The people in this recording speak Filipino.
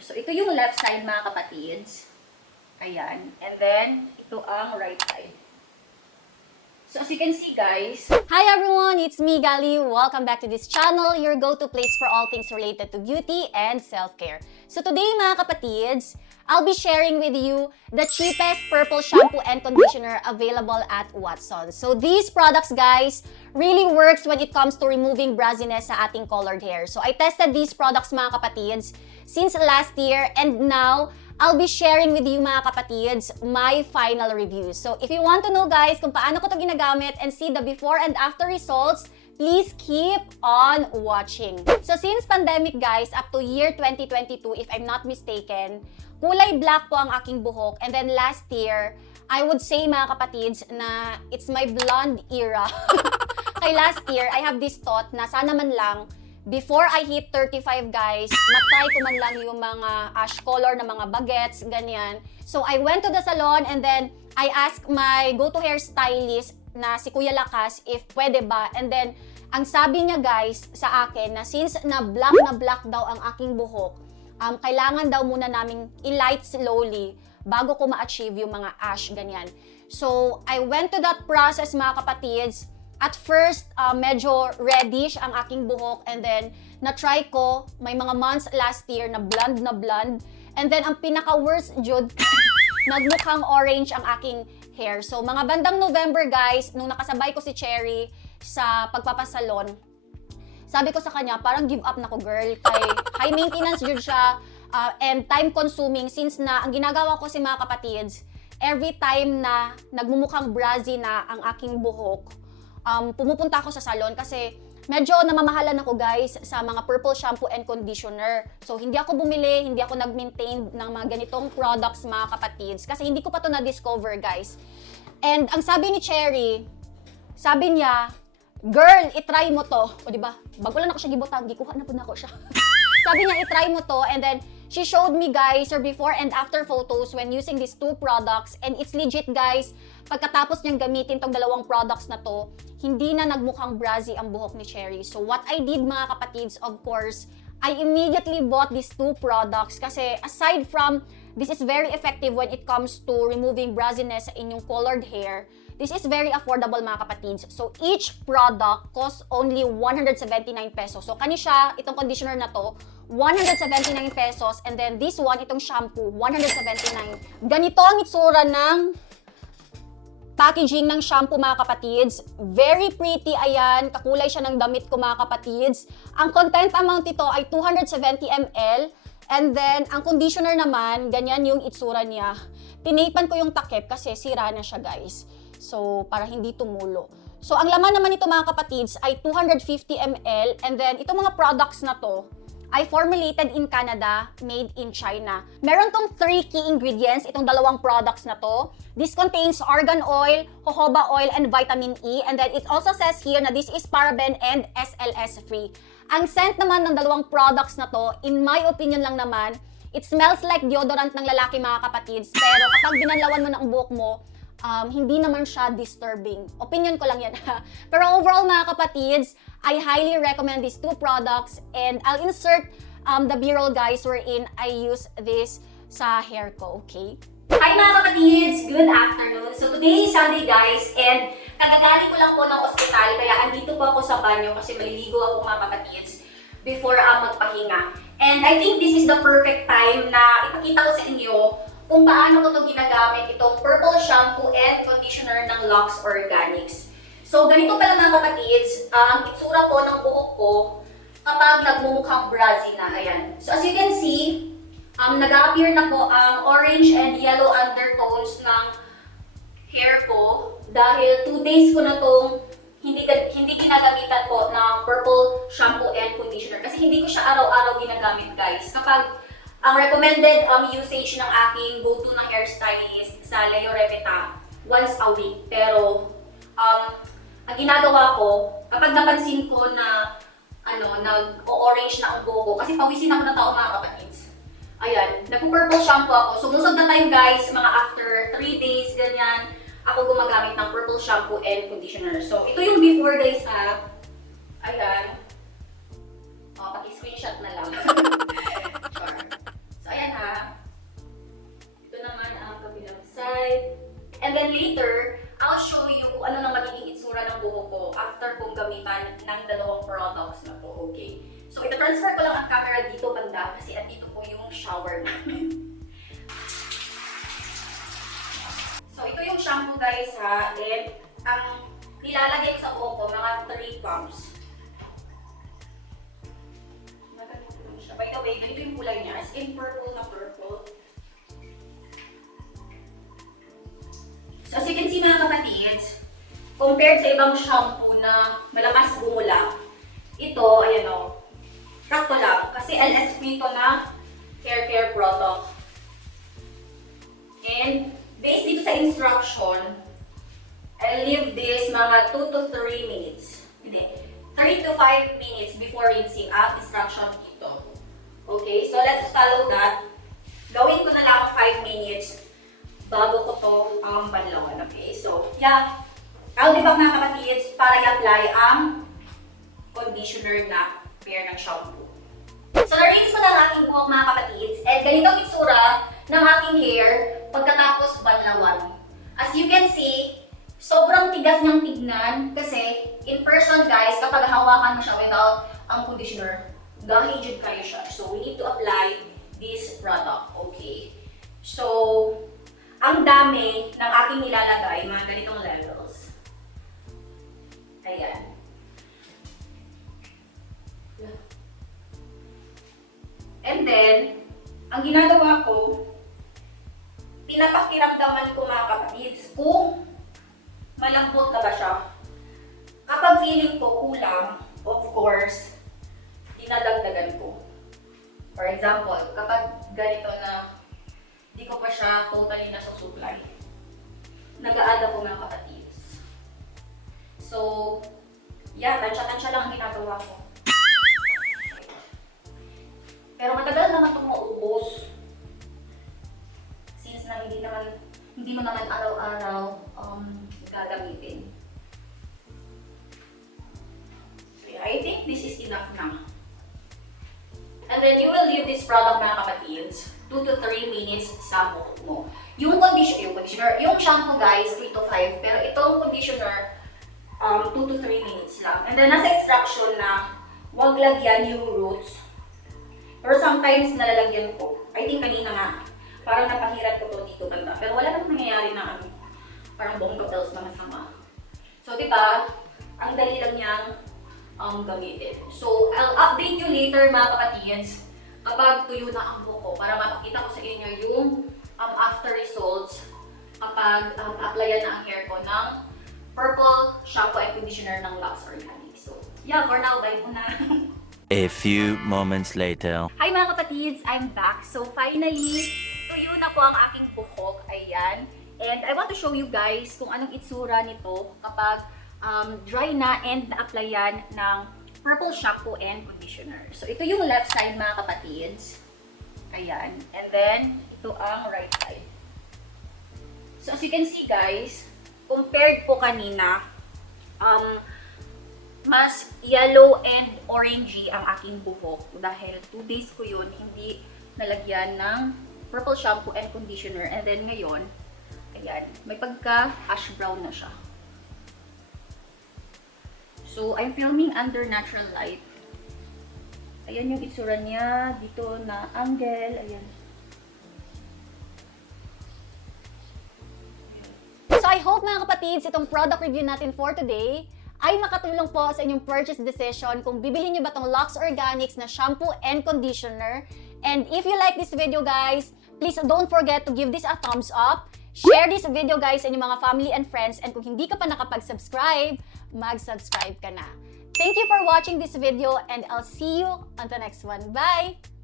So, ito yung left side mga kapatids. Ayan. And then, ito ang right side. So, as you can see guys, Hi everyone, it's me Gali. Welcome back to this channel, your go-to place for all things related to beauty and self-care. So today mga kapatids, I'll be sharing with you the cheapest purple shampoo and conditioner available at Watsons. So these products guys really works when it comes to removing brassiness sa ating colored hair. So I tested these products mga kapatids since last year and now I'll be sharing with you mga kapatids my final reviews. So if you want to know guys kung paano ko ito ginagamit and see the before and after results, please keep on watching. So since pandemic guys, up to year 2022 if I'm not mistaken, kulay black po ang aking buhok, and then last year, I would say mga kapatids na it's my blonde era. Kay last year, I have this thought na sana man lang before I hit 35 guys, matry ko man lang yung mga ash color na mga bagets, ganyan. So I went to the salon and then I asked my go-to hairstylist na si Kuya Lakas if pwede ba. And then ang sabi niya guys sa akin na since na black daw ang aking buhok, kailangan daw muna naming i-light slowly bago ko ma-achieve yung mga ash, ganyan. So I went to that process mga kapatids. At first, medyo reddish ang aking buhok and then na-try ko, may mga months last year na blonde. And then ang pinaka-worst jud, nagmukhang orange ang aking hair. So mga bandang November guys, nung nakasabay ko si Cherry sa pagpapasalon, sabi ko sa kanya, parang give up na ko girl. Kay high maintenance jud siya and time consuming since na ang ginagawa ko si mga kapatids, every time na nagmumukhang brazzy na ang aking buhok, pumupunta ako sa salon kasi medyo namamahalan ako guys sa mga purple shampoo and conditioner. So hindi ako bumili, hindi ako nag-maintain ng mga ganitong products mga kapatids kasi hindi ko pa to na-discover guys. And ang sabi ni Cherry, sabi niya, girl, itry mo to. O diba, bago lang ako siya gibotang, gikuha na po na ako siya. Sabi niya, itry mo to, and then she showed me guys her before and after photos when using these two products, and it's legit guys, pagkatapos niyang gamitin tong dalawang products na to, hindi na nagmukhang brazzy ang buhok ni Cherry. So what I did mga kapatids, of course, I immediately bought these two products kasi aside from this is very effective when it comes to removing brassiness sa inyong colored hair, this is very affordable mga kapatids. So each product costs only 179 pesos. So kani siya, itong conditioner na to, 179 pesos, and then this one, itong shampoo, 179. Ganito ang itsura ng packaging ng shampoo mga kapatids. Very pretty, ayan. Kakulay siya ng damit ko mga kapatids. Ang content amount ito ay 270 ml. And then, ang conditioner naman, ganyan yung itsura niya. Tinipan ko yung takip kasi sira na siya guys. So, para hindi tumulo. So, ang laman naman ito mga kapatids ay 250 ml. And then, itong mga products na to, ay formulated in Canada, made in China. Meron tong 3 key ingredients, itong dalawang products na to. This contains argan oil, jojoba oil, and vitamin E. And then it also says here na this is paraben and SLS free. Ang scent naman ng dalawang products na to, in my opinion lang naman, it smells like deodorant ng lalaki mga kapatids. Pero kapag binanlawan mo na ang buhok mo, hindi naman siya disturbing. Opinion ko lang yan. Pero overall mga kapatids, I highly recommend these two products and I'll insert the B-roll guys wherein I use this sa hair ko, okay? hi mga kapatids! Good afternoon! So today is Sunday guys and kagagaling ko lang po ng ospital kaya andito po ako sa banyo kasi maliligo ako mga kapatids before magpahinga. And I think this is the perfect time na ipakita ko sa inyo kung paano ko ito ginagamit, itong purple shampoo and conditioner ng Lux Organics. So, ganito pala mga kapatids, ang itsura po ng buhok ko kapag nagmumukhang brazzy na. Ayan. So, as you can see, nag-appear na po ang orange and yellow undertones ng hair ko dahil 2 days ko na itong hindi ginagamitan po ng purple shampoo and conditioner kasi hindi ko siya araw-araw ginagamit guys. Kapag ang recommended usage ng aking go-to ng hairstylist sa Leo Revita, once a week. Pero, ang ginagawa ko, kapag napansin ko na nag-orange na ang buhok ko, kasi pawisin ako ng tao mga kapatids. Ayan, nag-purple shampoo ako. So most of the time guys, mga after 3 days, ganyan, ako gumagamit ng purple shampoo and conditioner. So ito yung before guys ha. Ayan. Paki-screenshot na lang. Sure. So ayan. Okay. So, ita-transfer ko lang ang camera dito banda kasi andito po yung shower namin. So, ito yung shampoo guys ha. And ang nilalagay ko sa buhok ko, mga 3 pumps. Maganda lang siya. By the way, ganito yung kulay niya. As in purple na purple. So, as you can see mga kapatids, compared sa ibang shampoo na malakas bumula, ito, ayan o, sakto lang. Kasi LS ito na hair care product. And, based dito sa instruction, I'll leave this mga 2 to 3 minutes. Hindi, 3 to 5 minutes before rinsing ang instruction dito. Okay, so let's follow that. Gawin ko na lang 5 minutes bago ko to banlawan. Okay, so yeah, I'll be back mga kapatids para i-apply ang conditioner na pair ng shampoo. So na-rinse ko na ang aking buhok mga kapatids and ganito ang itsura ng aking hair pagkatapos banlawan. As you can see, sobrang tigas niyang tignan kasi in person guys, kapag hawakan mo siya without ang conditioner, gahijud kayo siya. So we need to apply this product, okay? So, ang dami ng aking nilalagay, mga ganitong levels. Ayan. And then, ang ginagawa ko, pinapakiramdaman ko mga kapatids kung malambot na ba siya. Kapag feeling ko kulang, of course, dinadagdagan ko. For example, kapag ganito na hindi ko pa siya totally nasusupply, nag-a-add ako mga kapatids. So, yeah, tansya-tansya lang ang ginagawa ko. Pero matagal naman itong maubos. Since na hindi mo naman araw-araw gagamitin. So yeah, I think this is enough na. And then you will leave this product mga kapatids 2 to 3 minutes sa buhok mo. Yung conditioner, yung shampoo guys 3 to 5, pero itong conditioner 2 to 3 minutes lang. And then nasa instruction na huwag lagyan yung roots. Pero sometimes nalalagyan ko. I think kanina nga, parang napahirap ko to dito banda. Pero wala namang nangyayari na parang buong totals na masama. So, diba, ang dali lang niyang gamitin. So, I'll update you later mga kapatids kapag tuyo na ang buhok ko para mapakita ko sa inyo yung after results kapag applyan na ang hair ko ng purple shampoo and conditioner ng Lux Organic. So, yeah, for now, bye muna. A few moments later. Hi mga kapatids! I'm back. So finally, tuyo na po ang aking buhok. Ayan. And I want to show you guys kung anong itsura nito kapag dry na and na-applyan ng purple shampoo and conditioner. So ito yung left side mga kapatids. Ayan. And then, ito ang right side. So as you can see guys, compared po kanina, mas yellow and orangey ang aking buhok dahil 2 days ko yun hindi nalagyan ng purple shampoo and conditioner. And then ngayon, ayan, may pagka ash brown na siya. So, I'm filming under natural light. Ayan yung itsura niya, dito na angle, ayan. So I hope mga kapatids, itong product review natin for today ay makatulong po sa inyong purchase decision kung bibili nyo ba tong Lux Organics na shampoo and conditioner. And if you like this video guys, please don't forget to give this a thumbs up. Share this video guys sa inyong mga family and friends. And kung hindi ka pa nakapag-subscribe, mag-subscribe ka na. Thank you for watching this video and I'll see you on the next one. Bye!